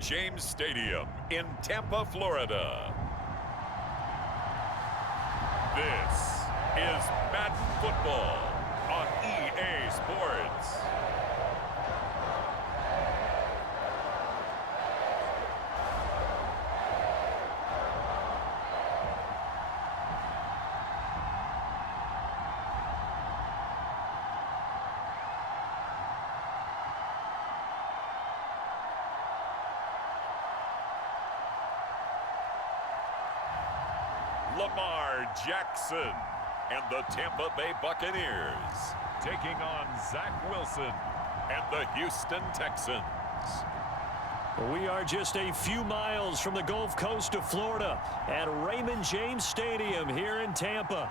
James Stadium in Tampa, Florida. This is Madden Football on EA Sports. Lamar Jackson and the Tampa Bay Buccaneers taking on Zach Wilson and the Houston Texans. We are just a few miles from the Gulf Coast of Florida at Raymond James Stadium here in Tampa.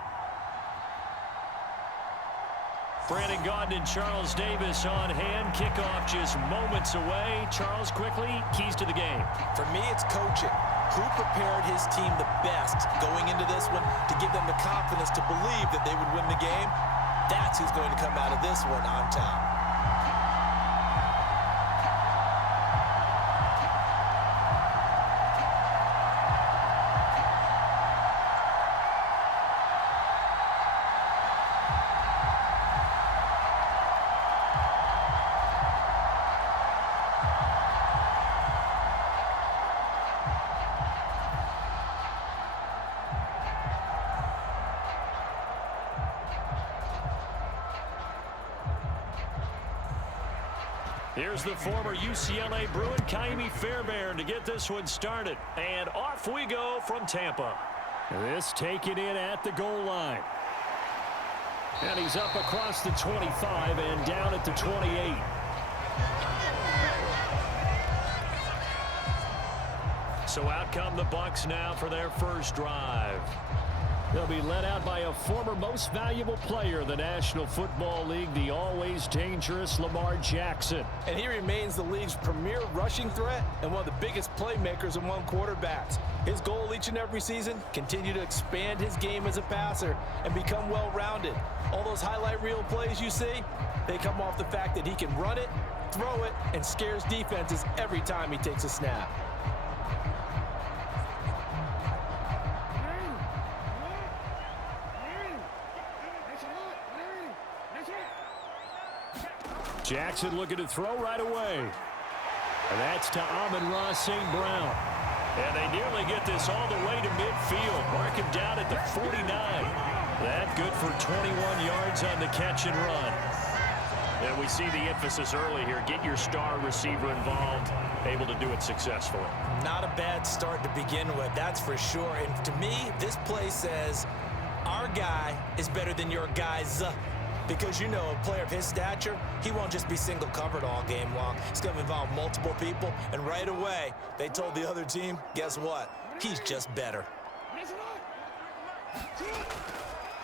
Brandon Gaudin and Charles Davis on hand. Kickoff just moments away. Charles, quickly, keys to the game. For me, it's coaching. Who prepared his team the best going into this one to give them the confidence to believe that they would win the game? That's who's going to come out of this one on top. Here's the former UCLA Bruin, Kaimi Fairbairn, to get this one started. And off we go from Tampa. This taken in at the goal line. And he's up across the 25 and down at the 28. So out come the Bucs now for their first drive. They'll be led out by a former most valuable player in the National Football League, the always dangerous Lamar Jackson. And he remains the league's premier rushing threat and one of the biggest playmakers among quarterbacks. His goal each and every season, continue to expand his game as a passer and become well-rounded. All those highlight reel plays you see, they come off the fact that he can run it, throw it, and scares defenses every time he takes a snap. Jackson looking to throw right away. And that's to Amon-Ra St. Brown. And they nearly get this all the way to midfield. Mark him down at the 49. That good for 21 yards on the catch and run. And we see the emphasis early here. Get your star receiver involved, able to do it successfully. Not a bad start to begin with, that's for sure. And to me, this play says, our guy is better than your guys. Because, you know, a player of his stature, he won't just be single covered all game long. It's going to involve multiple people. And right away, they told the other team, guess what? He's just better.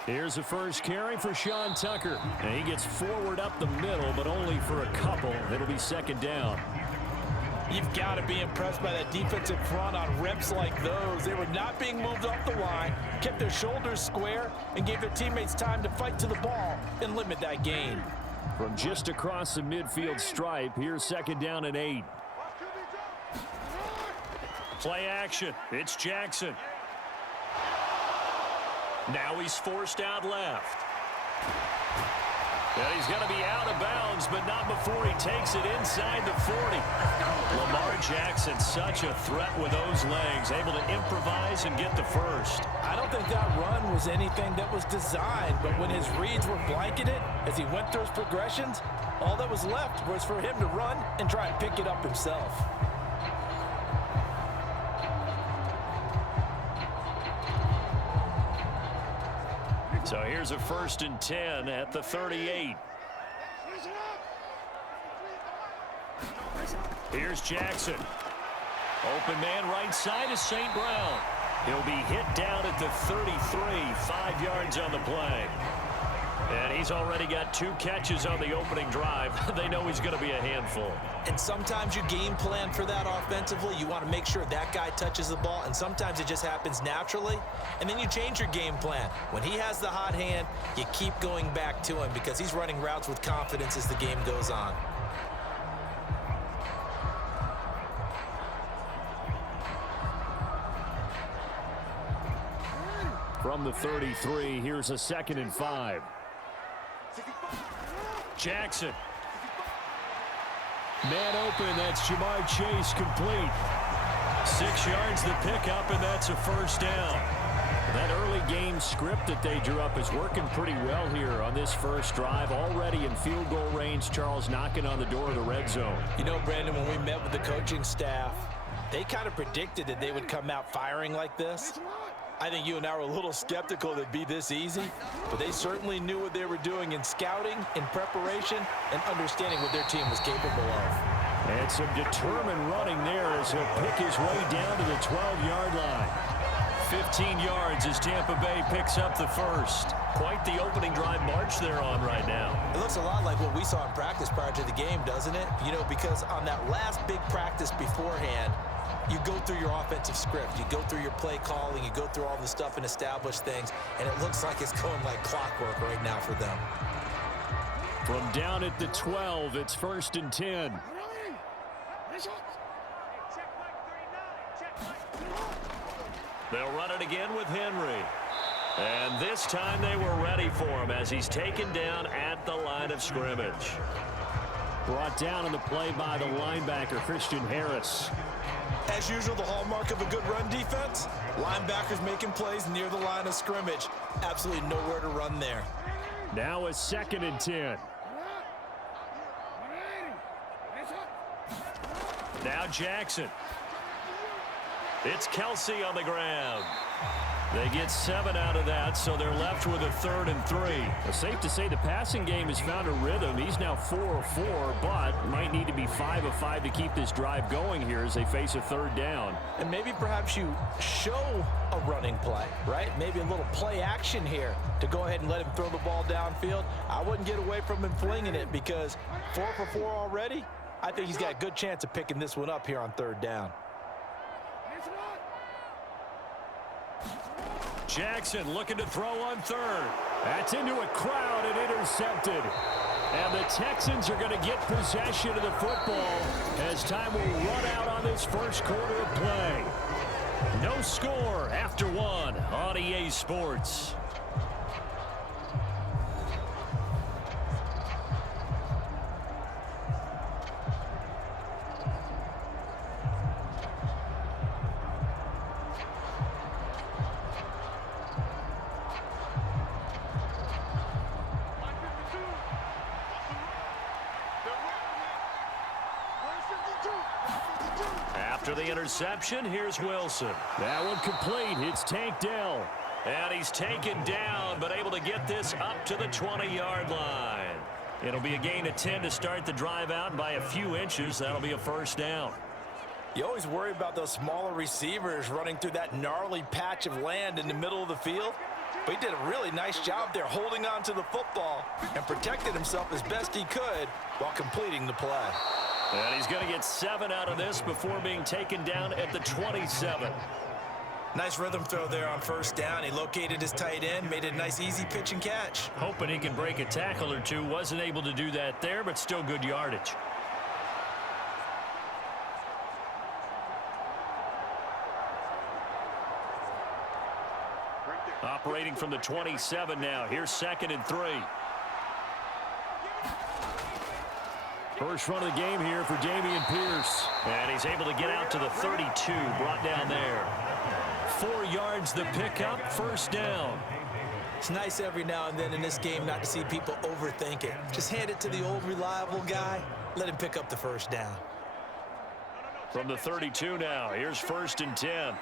Here's the first carry for Sean Tucker. And he gets forward up the middle, but only for a couple. It'll be second down. You've got to be impressed by that defensive front on reps like those. They were not being moved off the line, kept their shoulders square, and gave their teammates time to fight to the ball and limit that gain. From just across the midfield stripe, here's second down and 8. Play action. It's Jackson. Now he's forced out left. And he's going to be out of bounds, but not before he takes it inside the 40. Lamar Jackson, such a threat with those legs, able to improvise and get the first. I don't think that run was anything that was designed, but when his reads were blanketed, as he went through his progressions, all that was left was for him to run and try and pick it up himself. So here's a 1st and 10 at the 38. Here's Jackson. Open man right side is St. Brown. He'll be hit down at the 33, 5 yards on the play. And he's already got 2 catches on the opening drive. They know he's going to be a handful. And sometimes you game plan for that offensively. You want to make sure that guy touches the ball, and sometimes it just happens naturally. And then you change your game plan. When he has the hot hand, you keep going back to him because he's running routes with confidence as the game goes on. From the 33, here's a 2nd and 5. Jackson. Man open, that's Jamar Chase complete. 6 yards the pickup, and that's a first down. That early game script that they drew up is working pretty well here on this first drive. Already in field goal range, Charles knocking on the door of the red zone. You know, Brandon, when we met with the coaching staff, they kind of predicted that they would come out firing like this. I think you and I were a little skeptical that it'd be this easy, but they certainly knew what they were doing in scouting, in preparation, and understanding what their team was capable of. And some determined running there as he'll pick his way down to the 12-yard line. 15 yards as Tampa Bay picks up the first. Quite the opening drive march they're on right now. It looks a lot like what we saw in practice prior to the game, doesn't it? You know, because on that last big practice beforehand, you go through your offensive script, you go through your play calling, you go through all the stuff and establish things, and it looks like it's going like clockwork right now for them. From down at the 12, it's 1st and 10. They'll run it again with Henry. And this time they were ready for him as he's taken down at the line of scrimmage. Brought down on the play by the linebacker, Christian Harris. As usual, the hallmark of a good run defense, linebackers making plays near the line of scrimmage. Absolutely nowhere to run there. Now a 2nd and 10. Now Jackson. It's Kelsey on the ground. They get 7 out of that, so they're left with a 3rd and 3. It's safe to say the passing game has found a rhythm. He's now 4 of 4, but might need to be 5 of 5 to keep this drive going here as they face a 3rd down. And maybe perhaps you show a running play, right? Maybe a little play action here to go ahead and let him throw the ball downfield. I wouldn't get away from him flinging it because 4 for 4 already. I think he's got a good chance of picking this one up here on 3rd down. Jackson looking to throw on 3rd. That's into a crowd and intercepted. And the Texans are going to get possession of the football as time will run out on this first quarter of play. No score after 1 on EA Sports. After the interception, here's Wilson. That one complete. It's Tank Dell. And he's taken down, but able to get this up to the 20-yard line. It'll be a gain of 10 to start the drive out by a few inches. That'll be a first down. You always worry about those smaller receivers running through that gnarly patch of land in the middle of the field. But he did a really nice job there holding on to the football and protected himself as best he could while completing the play. And he's going to get 7 out of this before being taken down at the 27. Nice rhythm throw there on 1st down. He located his tight end, made it a nice easy pitch and catch. Hoping he can break a tackle or two. Wasn't able to do that there, but still good yardage. Operating from the 27 now. Here's 2nd and 3. First run of the game here for Dameon Pierce. And he's able to get out to the 32, brought down there. 4 yards the pickup, 1st down. It's nice every now and then in this game not to see people overthink it. Just hand it to the old reliable guy, let him pick up the 1st down. From the 32 now, here's 1st and 10.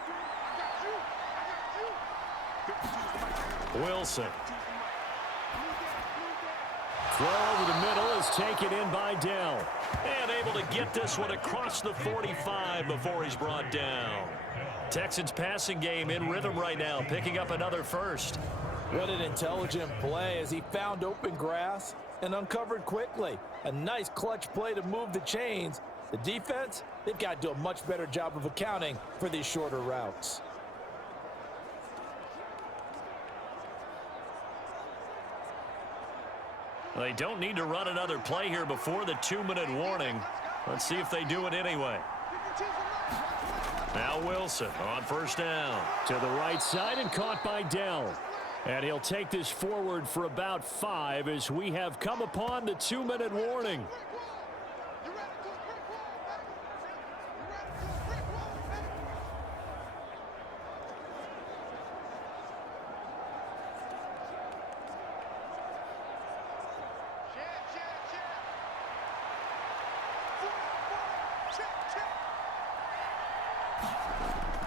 Wilson. Throw over the middle is taken in by Dell. And able to get this one across the 45 before he's brought down. Texans passing game in rhythm right now, picking up another first. What an intelligent play as he found open grass and uncovered quickly. A nice clutch play to move the chains. The defense, they've got to do a much better job of accounting for these shorter routes. They don't need to run another play here before the 2-minute warning. Let's see if they do it anyway. Now Wilson on first down. To the right side and caught by Dell. And he'll take this forward for about 5 as we have come upon the 2-minute warning.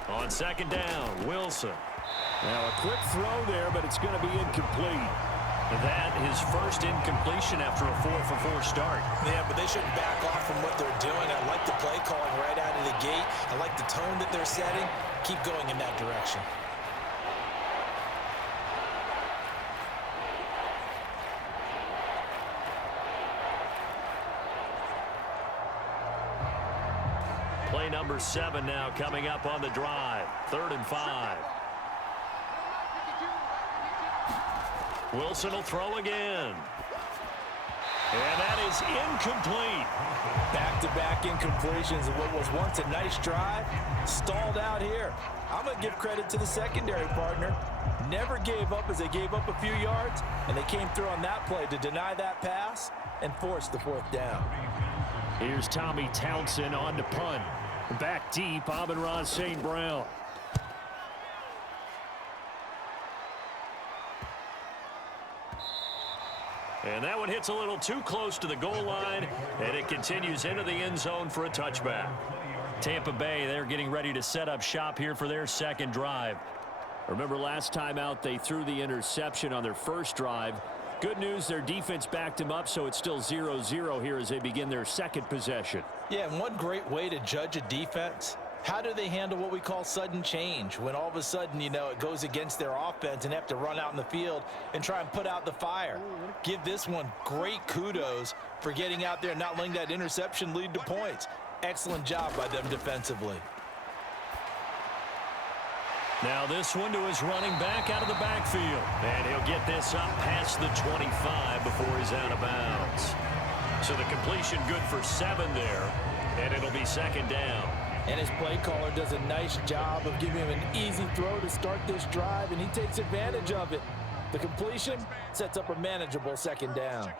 On second down, Wilson. Now a quick throw there, but it's going to be incomplete. That his first incompletion after a 4-for-4 start. Yeah, but they shouldn't back off from what they're doing. I like the play calling right out of the gate. I like the tone that they're setting. Keep going in that direction. Play number 7 now coming up on the drive. 3rd and 5. Wilson will throw again. And that is incomplete. Back-to-back incompletions of what was once a nice drive. Stalled out here. I'm going to give credit to the secondary partner. Never gave up as they gave up a few yards, and they came through on that play to deny that pass and force the 4th down. Here's Tommy Townsend on to punt. Back deep, Amon-Ra St. Brown. And that one hits a little too close to the goal line, and it continues into the end zone for a touchback. Tampa Bay, they're getting ready to set up shop here for their second drive. Remember last time out, they threw the interception on their first drive. Good news, their defense backed him up, so it's still 0-0 here as they begin their second possession. Yeah, and one great way to judge a defense, how do they handle what we call sudden change? When all of a sudden, you know, it goes against their offense and have to run out in the field and try and put out the fire. Give this one great kudos for getting out there and not letting that interception lead to points. Excellent job by them defensively. Now this one to his running back out of the backfield. And he'll get this up past the 25 before he's out of bounds. So the completion good for 7 there, and it'll be second down. And his play caller does a nice job of giving him an easy throw to start this drive, and he takes advantage of it. The completion sets up a manageable second down.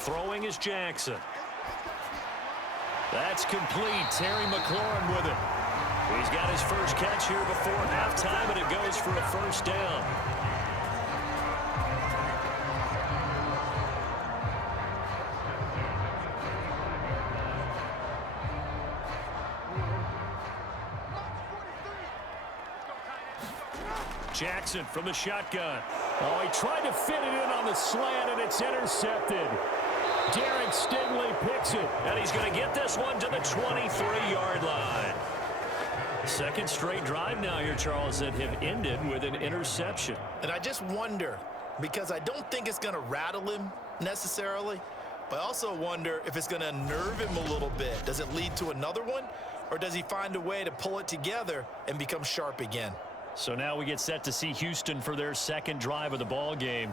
Throwing is Jackson. That's complete. Terry McLaurin with it. He's got his first catch here before halftime, and it goes for a first down. Jackson from the shotgun. Oh, he tried to fit it in on the slant, and it's intercepted. Derek Stingley picks it, and he's going to get this one to the 23-yard line. Second straight drive now here, Charles, that have ended with an interception. And I just wonder, because I don't think it's going to rattle him necessarily, but I also wonder if it's going to unnerve him a little bit. Does it lead to another one, or does he find a way to pull it together and become sharp again? So now we get set to see Houston for their second drive of the ball game.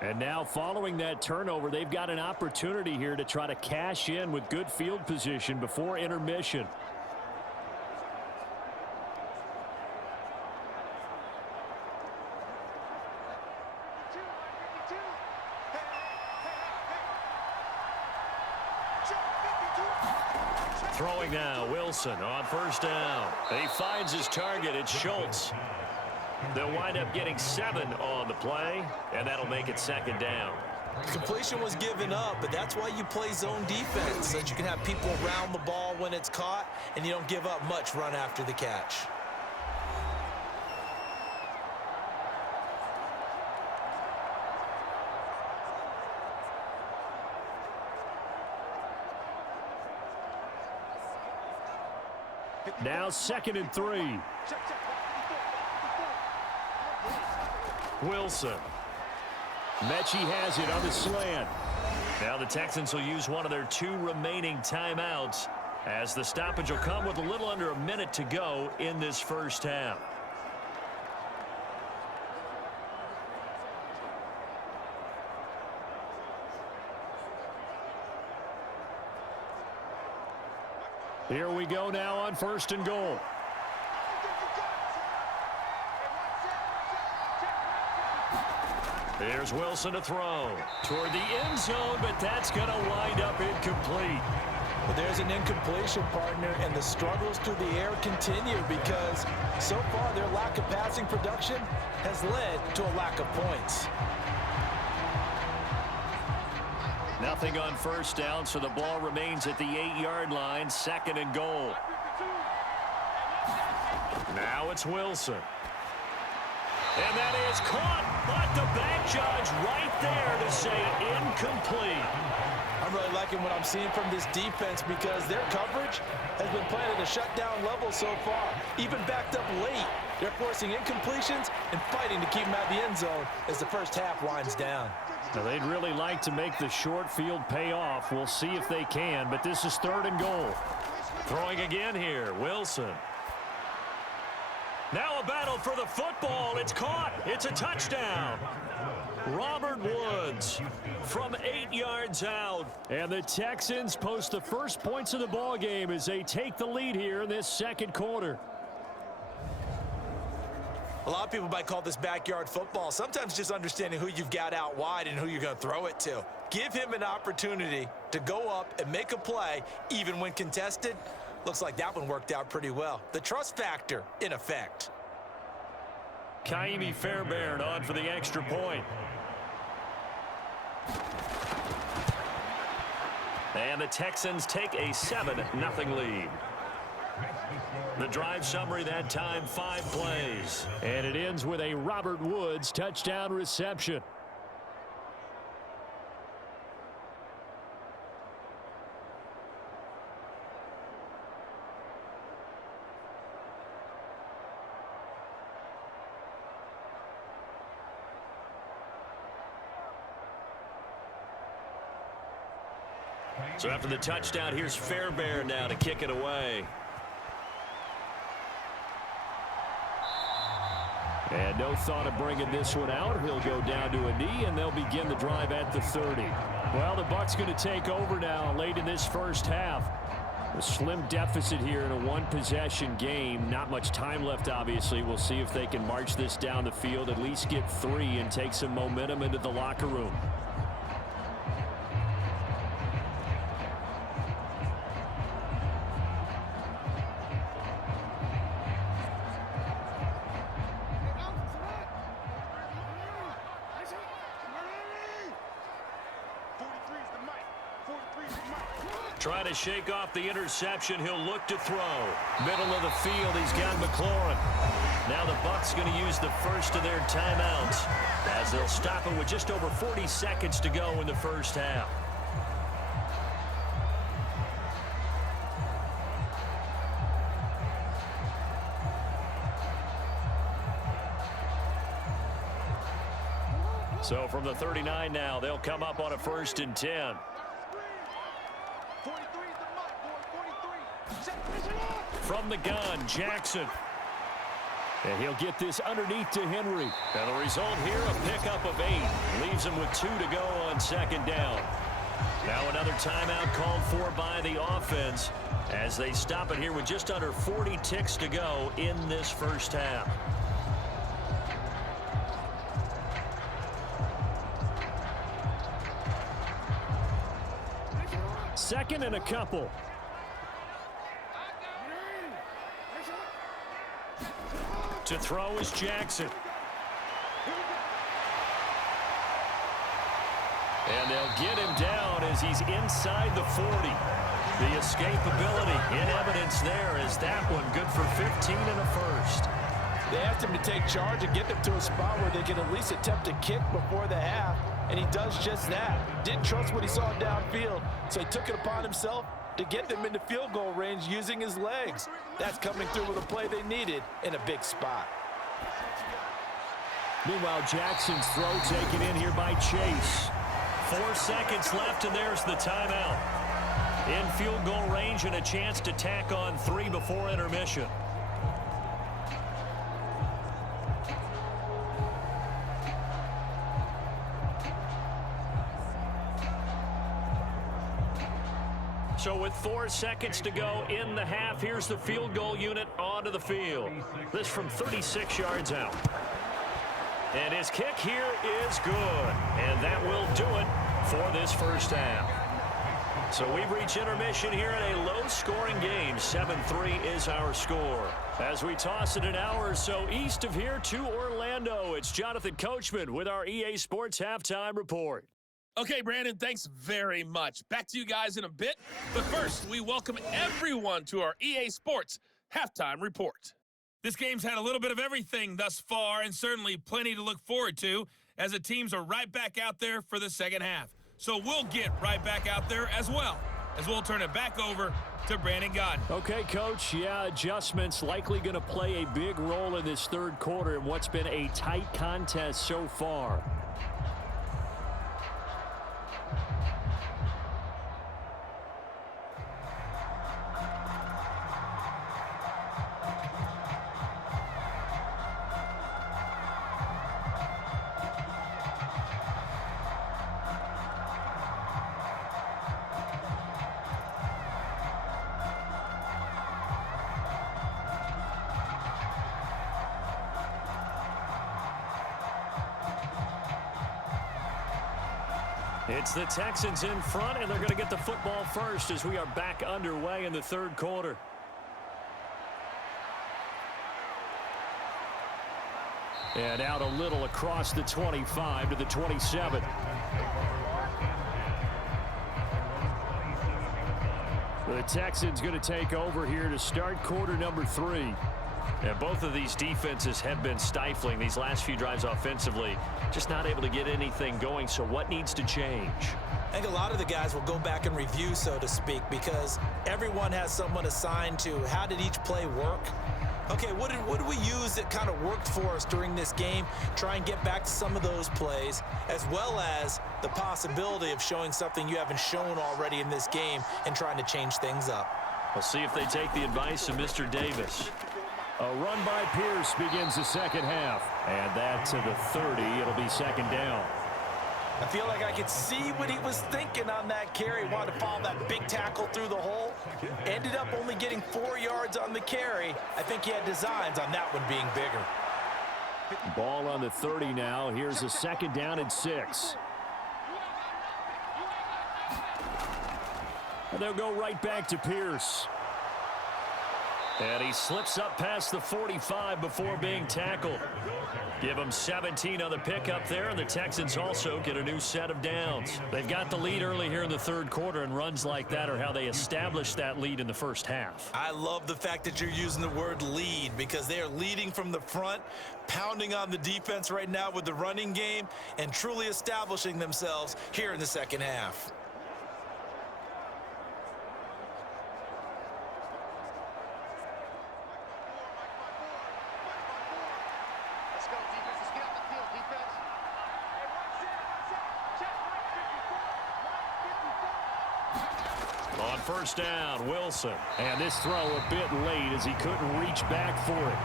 And now following that turnover, they've got an opportunity here to try to cash in with good field position before intermission. Throwing now, Wilson on first down. He finds his target. It's Schultz. They'll wind up getting 7 on the play, and that'll make it second down. Completion was given up, but that's why you play zone defense, so that you can have people around the ball when it's caught, and you don't give up much run after the catch. Now 2nd and 3. Wilson. Mechie has it on the slant. Now the Texans will use one of their 2 remaining timeouts as the stoppage will come with a little under a minute to go in this first half. Here we go now on 1st and goal. Here's Wilson to throw toward the end zone, but that's going to wind up incomplete. But there's an incompletion, partner, and the struggles through the air continue because so far their lack of passing production has led to a lack of points. Nothing on 1st down, so the ball remains at the 8-yard line, 2nd and goal. Now it's Wilson. And that is caught, but the back judge right there to say incomplete. I'm really liking what I'm seeing from this defense because their coverage has been playing at a shutdown level so far. Even backed up late, they're forcing incompletions and fighting to keep them out of the end zone as the first half winds down. Now they'd really like to make the short field pay off. We'll see if they can, but this is 3rd and goal. Throwing again here, Wilson. Now a battle for the football. It's caught. It's a touchdown. Robert Woods from 8 yards out. And the Texans post the first points of the ball game as they take the lead here in this 2nd quarter. A lot of people might call this backyard football. Sometimes just understanding who you've got out wide and who you're going to throw it to. Give him an opportunity to go up and make a play, even when contested. Looks like that one worked out pretty well. The trust factor in effect. Kaimi Fairbairn on for the extra point. And the Texans take a 7-0 lead. The drive summary that time, 5 plays. And it ends with a Robert Woods touchdown reception. So after the touchdown, here's Fairbairn now to kick it away. And no thought of bringing this one out. He'll go down to a knee, and they'll begin the drive at the 30. Well, the Bucs going to take over now late in this first half. A slim deficit here in a one-possession game. Not much time left, obviously. We'll see if they can march this down the field, at least get 3, and take some momentum into the locker room. Trying to shake off the interception. He'll look to throw. Middle of the field, he's got McLaurin. Now the Bucs going to use the first of their timeouts as they'll stop it with just over 40 seconds to go in the first half. So from the 39 now, they'll come up on a 1st and 10. From the gun, Jackson. And he'll get this underneath to Henry. And the result here, a pickup of 8. Leaves him with 2 to go on 2nd down. Now another timeout called for by the offense as they stop it here with just under 40 ticks to go in this first half. Second and a couple. To throw is Jackson. And they'll get him down as he's inside the 40. The escapability in evidence there is that one good for 15 and a first. They asked him to take charge and get them to a spot where they can at least attempt a kick before the half, and he does just that. Didn't trust what he saw downfield, so he took it upon himself to get them into field goal range using his legs. That's coming through with a play they needed in a big spot. Meanwhile, Jackson's throw taken in here by Chase. 4 seconds left, and there's the timeout. In field goal range and a chance to tack on 3 before intermission. So with 4 seconds to go in the half, here's the field goal unit onto the field. This from 36 yards out. And his kick here is good. And that will do it for this first half. So we've reached intermission here in a low-scoring game. 7-3 is our score. As we toss it an hour or so east of here to Orlando, it's Jonathan Coachman with our EA Sports Halftime Report. Okay, Brandon, thanks very much. Back to you guys in a bit. But first, we welcome everyone to our EA Sports Halftime Report. This game's had a little bit of everything thus far, and certainly plenty to look forward to, as the teams are right back out there for the second half. So we'll get right back out there as well, as we'll turn it back over to Brandon Godden. Okay, Coach. Yeah, adjustments likely going to play a big role in this third quarter in what's been a tight contest so far. It's the Texans in front, and they're going to get the football first as we are back underway in the third quarter. And out a little across the 25 to the 27. The Texans going to take over here to start quarter number 3. And both of these defenses have been stifling these last few drives offensively. Just not able to get anything going, so what needs to change? I think a lot of the guys will go back and review, so to speak, because everyone has someone assigned to how did each play work. Okay, what did we use that kind of worked for us during this game? Try and get back to some of those plays, as well as the possibility of showing something you haven't shown already in this game and trying to change things up. We'll see if they take the advice of Mr. Davis. A run by Pierce begins the second half. And that to the 30. It'll be second down. I feel like I could see what he was thinking on that carry. Wanted to follow that big tackle through the hole. Ended up only getting 4 yards on the carry. I think he had designs on that one being bigger. Ball on the 30 now. Here's a second down and 6. And they'll go right back to Pierce. And he slips up past the 45 before being tackled. Give him 17 on the pickup there, and the Texans also get a new set of downs. They've got the lead early here in the third quarter, and runs like that are how they establish that lead in the first half. I love the fact that you're using the word lead, because they are leading from the front, pounding on the defense right now with the running game, and truly establishing themselves here in the second half. On first down, Wilson. And this throw a bit late as he couldn't reach back for it.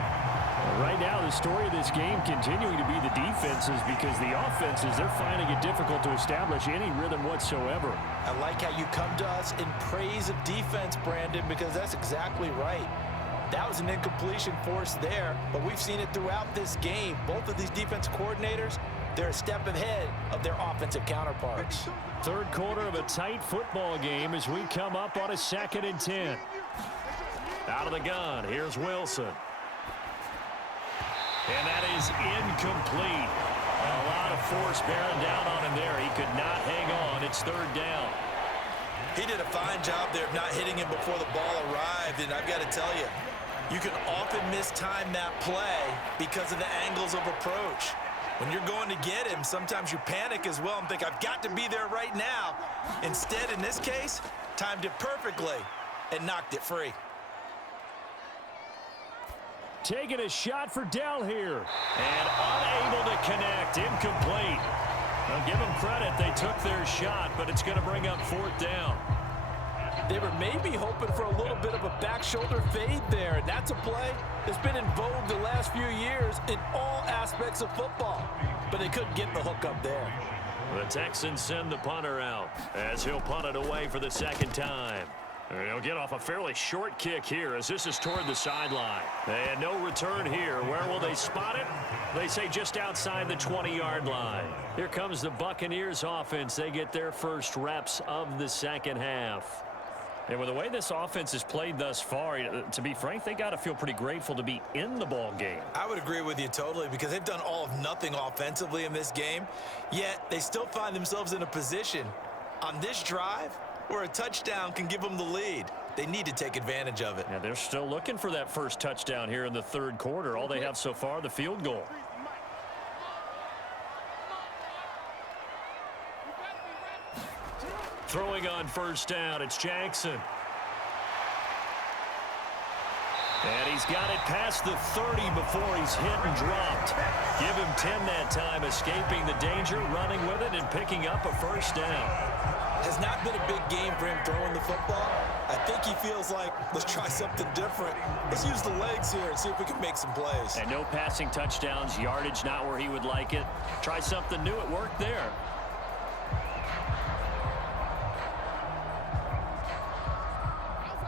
Right now, the story of this game continuing to be the defenses, because the offenses, they're finding it difficult to establish any rhythm whatsoever. I like how you come to us in praise of defense, Brandon, because that's exactly right. That was an incompletion forced there, but we've seen it throughout this game. Both of these defense coordinators, they're a step ahead of their offensive counterparts. Third quarter of a tight football game as we come up on a 2nd and 10. Out of the gun, here's Wilson. And that is incomplete. A lot of force bearing down on him there. He could not hang on. It's third down. He did a fine job there of not hitting him before the ball arrived, and I've got to tell you, you can often mistime that play because of the angles of approach. When you're going to get him, sometimes you panic as well and think, I've got to be there right now. Instead, in this case, timed it perfectly and knocked it free. Taking a shot for Dell here. And unable to connect. Incomplete. I'll give them credit. They took their shot, but it's going to bring up fourth down. They were maybe hoping for a little bit of a back shoulder fade there, and that's a play that's been in vogue the last few years in all aspects of football. But they couldn't get the hook up there. The Texans send the punter out as he'll punt it away for the second time. He'll get off a fairly short kick here as this is toward the sideline. And no return here. Where will they spot it? They say just outside the 20-yard line. Here comes the Buccaneers offense. They get their first reps of the second half. And with the way this offense has played thus far, to be frank, they got to feel pretty grateful to be in the ball game. I would agree with you totally because they've done all of nothing offensively in this game, yet they still find themselves in a position on this drive where a touchdown can give them the lead. They need to take advantage of it. Yeah, they're still looking for that first touchdown here in the third quarter. All they have so far, the field goal. Throwing on first down, it's Jackson. And he's got it past the 30 before he's hit and dropped. Give him 10 that time, escaping the danger, running with it, and picking up a first down. Has not been a big game for him throwing the football. I think he feels like, let's try something different. Let's use the legs here and see if we can make some plays. And no passing touchdowns, yardage not where he would like it. Try something new, it worked there.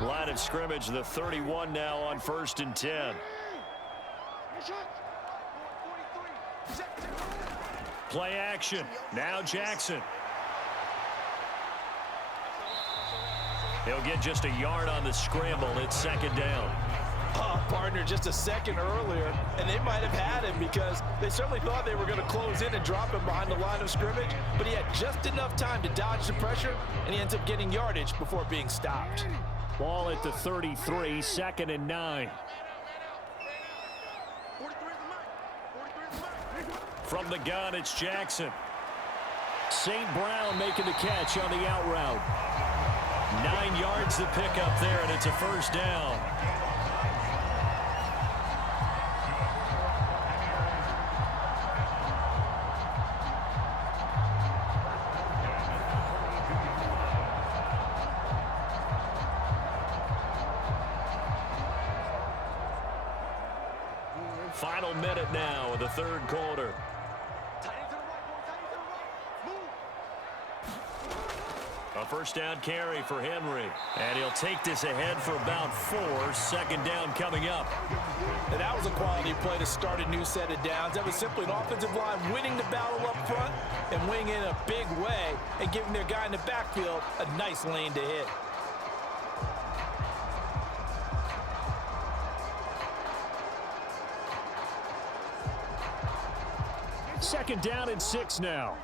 Line of scrimmage, the 31 now on 1st and 10. Play action. Now Jackson. He'll get just a yard on the scramble. It's second down. Partner, just a second earlier, and they might have had him because they certainly thought they were going to close in and drop him behind the line of scrimmage, but he had just enough time to dodge the pressure, and he ends up getting yardage before being stopped. Ball at the 33, 2nd and 9. From the gun, it's Jackson. St. Brown making the catch on the out route. 9 yards to pick up there, and it's a first down. Final minute now of the third quarter. A first down carry for Henry. And he'll take this ahead for about 4. Second down coming up. And that was a quality play to start a new set of downs. That was simply an offensive line winning the battle up front and winning in a big way and giving their guy in the backfield a nice lane to hit. Second down and 6 now.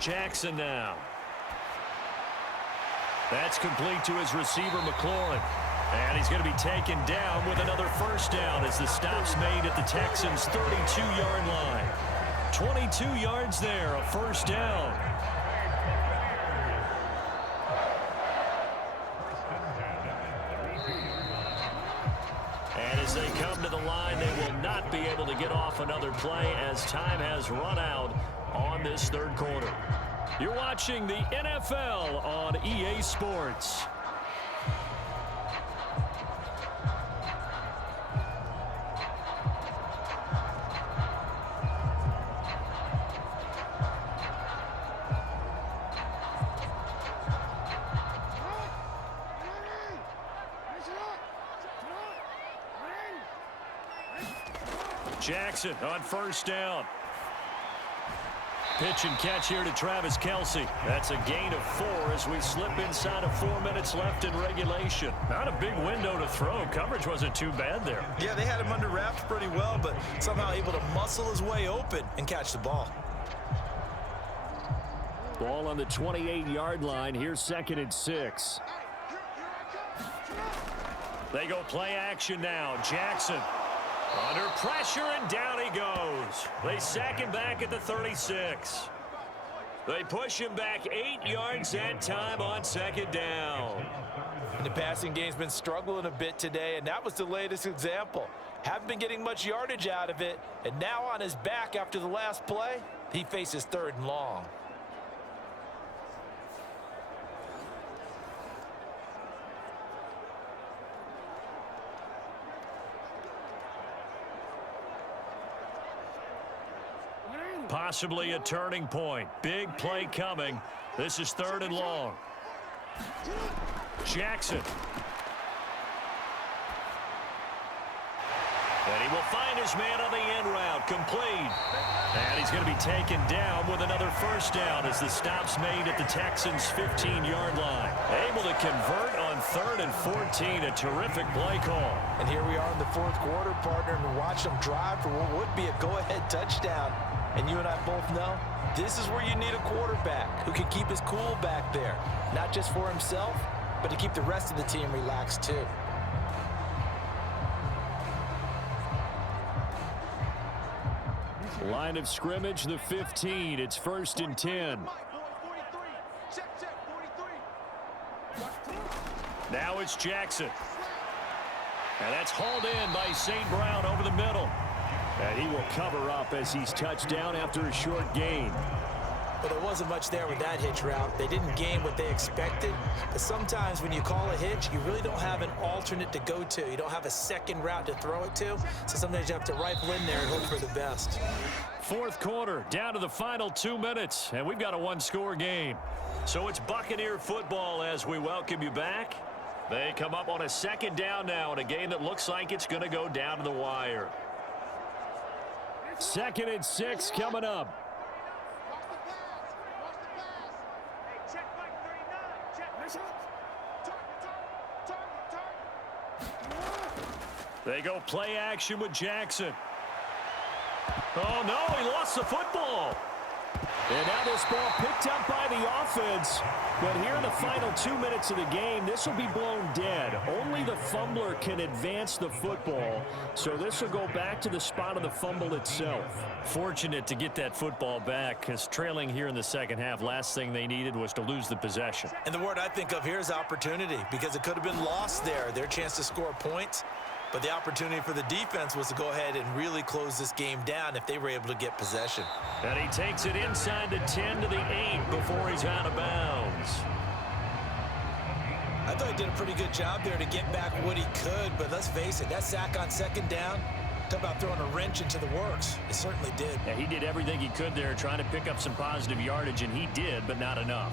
Jackson now. That's complete to his receiver, McLaurin. And he's going to be taken down with another first down as the stop's made at the Texans' 32-yard line. 22 yards there, a first down. And as they come to the line, they will not be able to get off another play as time has run out on this third quarter. You're watching the NFL on EA Sports. Jackson on first down. Pitch and catch here to Travis Kelce. That's a gain of 4 as we slip inside of 4 minutes left in regulation. Not a big window to throw. Coverage wasn't too bad there. Yeah, they had him under wraps pretty well, but somehow able to muscle his way open and catch the ball. Ball on the 28-yard line. Here's 2nd and 6. They go play action now. Jackson under pressure, and down he goes. They sack him back at the 36. They push him back 8 yards that time on second down. And the passing game's been struggling a bit today, and that was the latest example. Haven't been getting much yardage out of it, and now on his back after the last play, he faces 3rd and long. Possibly a turning point. Big play coming. This is 3rd and long. Jackson. And he will find his man on the end route. Complete. And he's going to be taken down with another first down as the stop's made at the Texans' 15-yard line. Able to convert on 3rd and 14. A terrific play call. And here we are in the 4th quarter, partner, and watch them drive for what would be a go-ahead touchdown. And you and I both know this is where you need a quarterback who can keep his cool back there. Not just for himself, but to keep the rest of the team relaxed too. Line of scrimmage, the 15. It's 1st and 10. Now it's Jackson. And that's hauled in by St. Brown over the middle. And he will cover up as he's touched down after a short gain. But there wasn't much there with that hitch route. They didn't gain what they expected. But sometimes when you call a hitch, you really don't have an alternate to go to. You don't have a second route to throw it to. So sometimes you have to rifle in there and hope for the best. 4th quarter, down to the final 2 minutes. And we've got a one-score game. So it's Buccaneer football as we welcome you back. They come up on a 2nd down now in a game that looks like it's going to go down to the wire. 2nd and 6 coming up. They go play action with Jackson. Oh, no, he lost the football. And now this ball picked up by the offense. But here in the final 2 minutes of the game, this will be blown dead. Only the fumbler can advance the football. So this will go back to the spot of the fumble itself. Fortunate to get that football back because trailing here in the second half, last thing they needed was to lose the possession. And the word I think of here is opportunity because it could have been lost there. Their chance to score points. But the opportunity for the defense was to go ahead and really close this game down if they were able to get possession. And he takes it inside the 10 to the 8 before he's out of bounds. I thought he did a pretty good job there to get back what he could, but let's face it, that sack on 2nd down, talk about throwing a wrench into the works. It certainly did. Yeah, he did everything he could there trying to pick up some positive yardage, and he did, but not enough.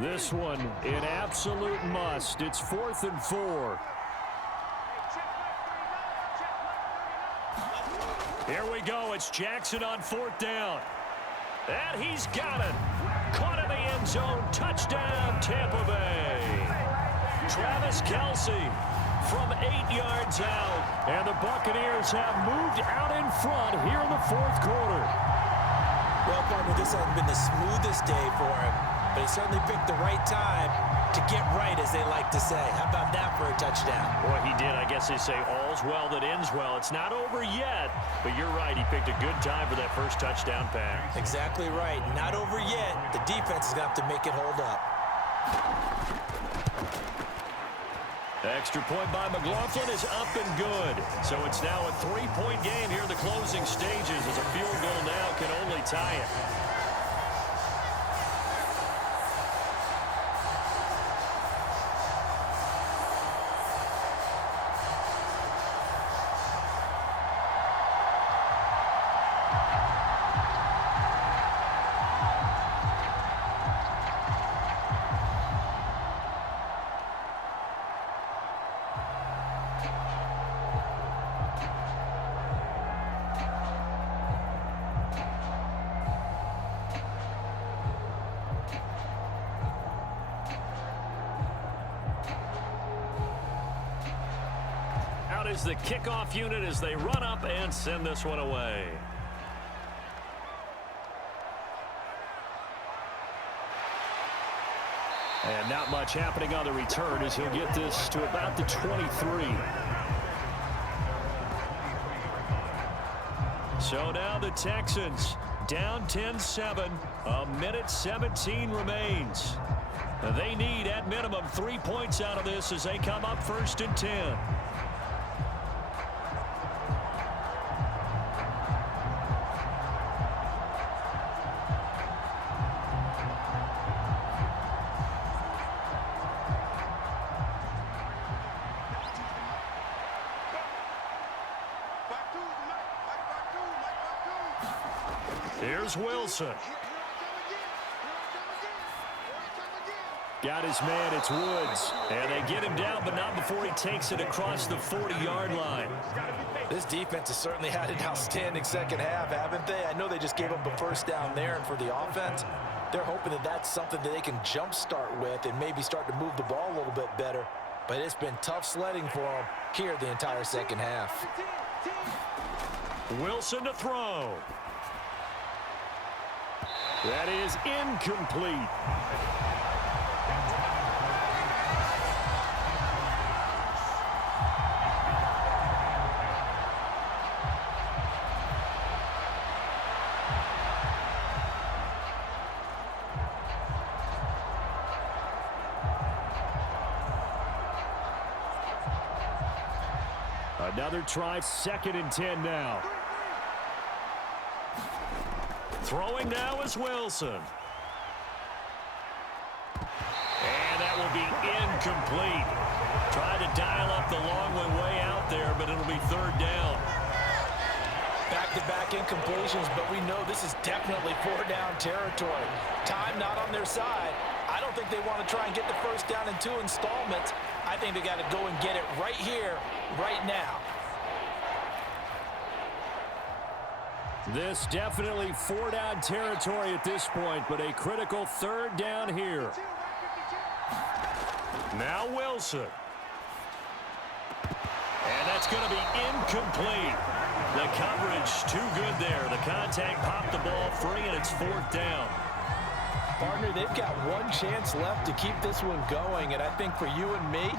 This one, an absolute must. It's 4th and 4. Here we go. It's Jackson on 4th down. And he's got it. Caught in the end zone. Touchdown, Tampa Bay. Travis Kelce from 8 yards out. And the Buccaneers have moved out in front here in the 4th quarter. Well, partner, this hasn't been the smoothest day for him. But he certainly picked the right time to get right, as they like to say. How about that for a touchdown? Boy, he did. I guess they say all's well that ends well. It's not over yet, but you're right. He picked a good time for that first touchdown pass. Exactly right. Not over yet. The defense is going to have to make it hold up. Extra point by McLaughlin is up and good. So it's now a 3-point game here in the closing stages as a field goal now can only tie it. Is the kickoff unit as they run up and send this one away. And not much happening on the return as he'll get this to about the 23. So now the Texans down 10-7. A minute 17 remains. They need at minimum 3 points out of this as they come up 1st and 10. Here's Wilson. Got his man, it's Woods. And they get him down, but not before he takes it across the 40-yard line. This defense has certainly had an outstanding second half, haven't they? I know they just gave up a first down there, and for the offense, they're hoping that that's something that they can jumpstart with and maybe start to move the ball a little bit better. But it's been tough sledding for them here the entire second half. Wilson to throw. That is incomplete. Another try, 2nd and 10 now. Throwing now is Wilson. And that will be incomplete. Tried to dial up the long way out there, but it'll be 3rd down. Back-to-back incompletions, but we know this is definitely 4-down territory. Time not on their side. I don't think they want to try and get the first down in 2 installments. I think they got to go and get it right here, right now. This definitely 4-down territory at this point, but a critical 3rd down here. Now Wilson. And that's going to be incomplete. The coverage too good there. The contact popped the ball free, and it's 4th down. Partner, they've got one chance left to keep this one going, and I think for you and me,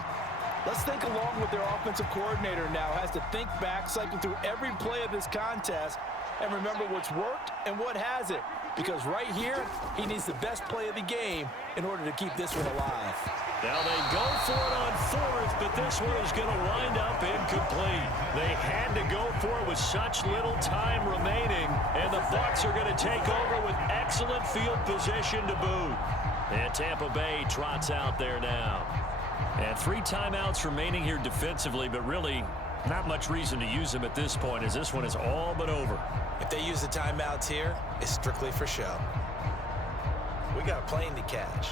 let's think along with their offensive coordinator now. Has to think back, cycle through every play of this contest, and remember what's worked and what hasn't. Because right here, he needs the best play of the game in order to keep this one alive. Now they go for it on 4th, but this one is going to wind up incomplete. They had to go for it with such little time remaining, and the Bucs are going to take over with excellent field position to boot. And Tampa Bay trots out there now. And 3 timeouts remaining here defensively, but really not much reason to use them at this point, as this one is all but over. If they use the timeouts here, it's strictly for show. We got a plane to catch.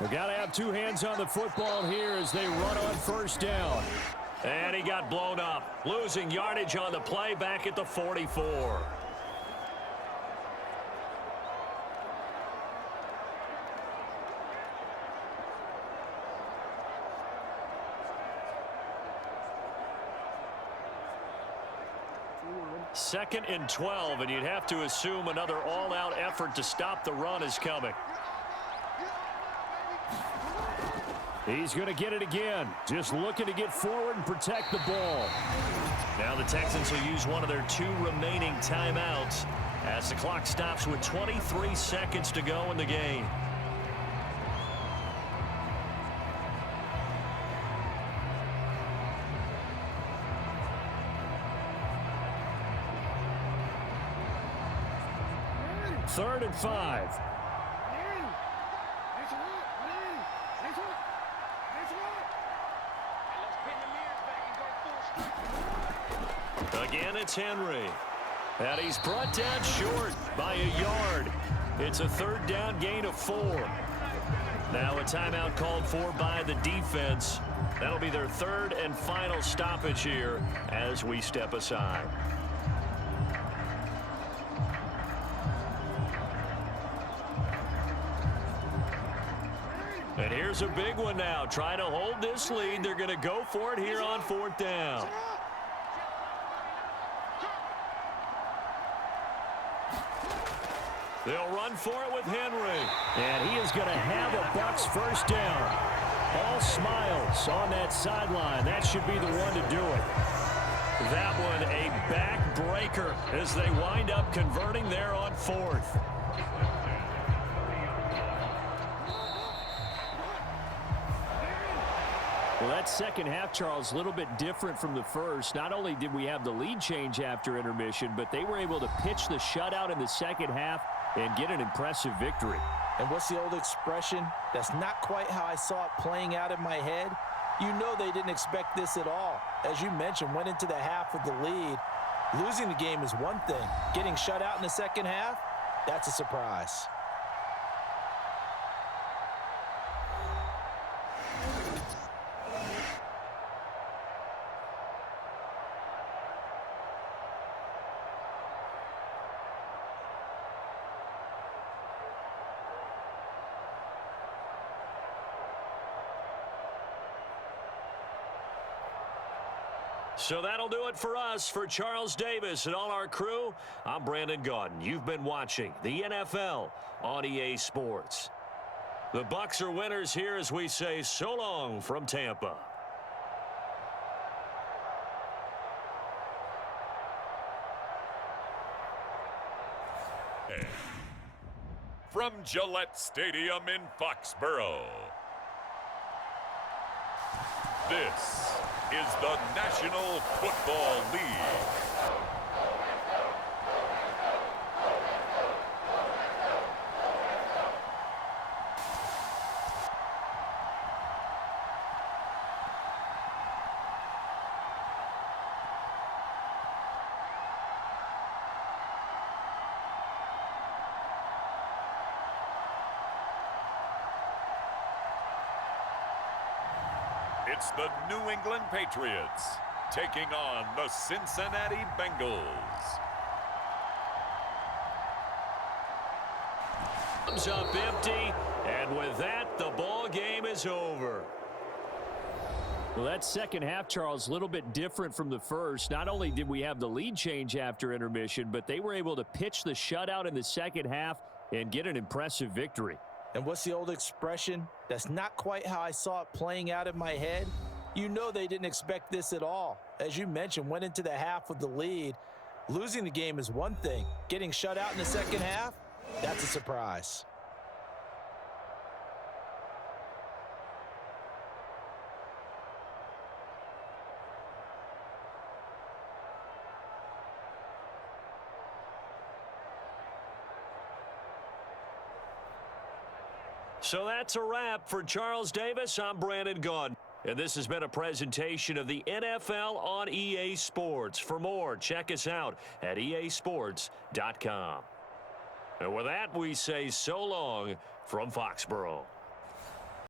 We've got to have 2 hands on the football here as they run on 1st down. And he got blown up, losing yardage on the play back at the 44. Second and 12, and you'd have to assume another all-out effort to stop the run is coming. He's going to get it again. Just looking to get forward and protect the ball. Now the Texans will use one of their 2 remaining timeouts as the clock stops with 23 seconds to go in the game. Third and 5. Again, it's Henry. And he's brought down short by a yard. It's a 3rd down gain of 4. Now a timeout called for by the defense. That'll be their 3rd and final stoppage here as we step aside. And here's a big one now. Trying to hold this lead. They're going to go for it here on 4th down. They'll run for it with Henry. And he is going to have a Bucs 1st down. All smiles on that sideline. That should be the one to do it. That one a backbreaker as they wind up converting there on 4th. Well, that second half, Charles, a little bit different from the first. Not only did we have the lead change after intermission, but they were able to pitch the shutout in the second half and get an impressive victory. And what's the old expression? That's not quite how I saw it playing out in my head. You know they didn't expect this at all. As you mentioned, went into the half with the lead. Losing the game is one thing. Getting shut out in the second half, that's a surprise. So that'll do it for us. For Charles Davis and all our crew, I'm Brandon Gaudin. You've been watching the NFL on EA Sports. The Bucs are winners here as we say so long from Tampa. From Gillette Stadium in Foxborough, this is the National Football League. It's the New England Patriots taking on the Cincinnati Bengals. Comes up empty, and with that, the ball game is over. Well, that second half, Charles, a little bit different from the first. Not only did we have the lead change after intermission, but they were able to pitch the shutout in the second half and get an impressive victory. And what's the old expression? That's not quite how I saw it playing out in my head. You know they didn't expect this at all. As you mentioned, went into the half with the lead. Losing the game is one thing. Getting shut out in the second half, that's a surprise. So that's a wrap. For Charles Davis, I'm Brandon Gaudin. And this has been a presentation of the NFL on EA Sports. For more, check us out at easports.com. And with that, we say so long from Foxborough.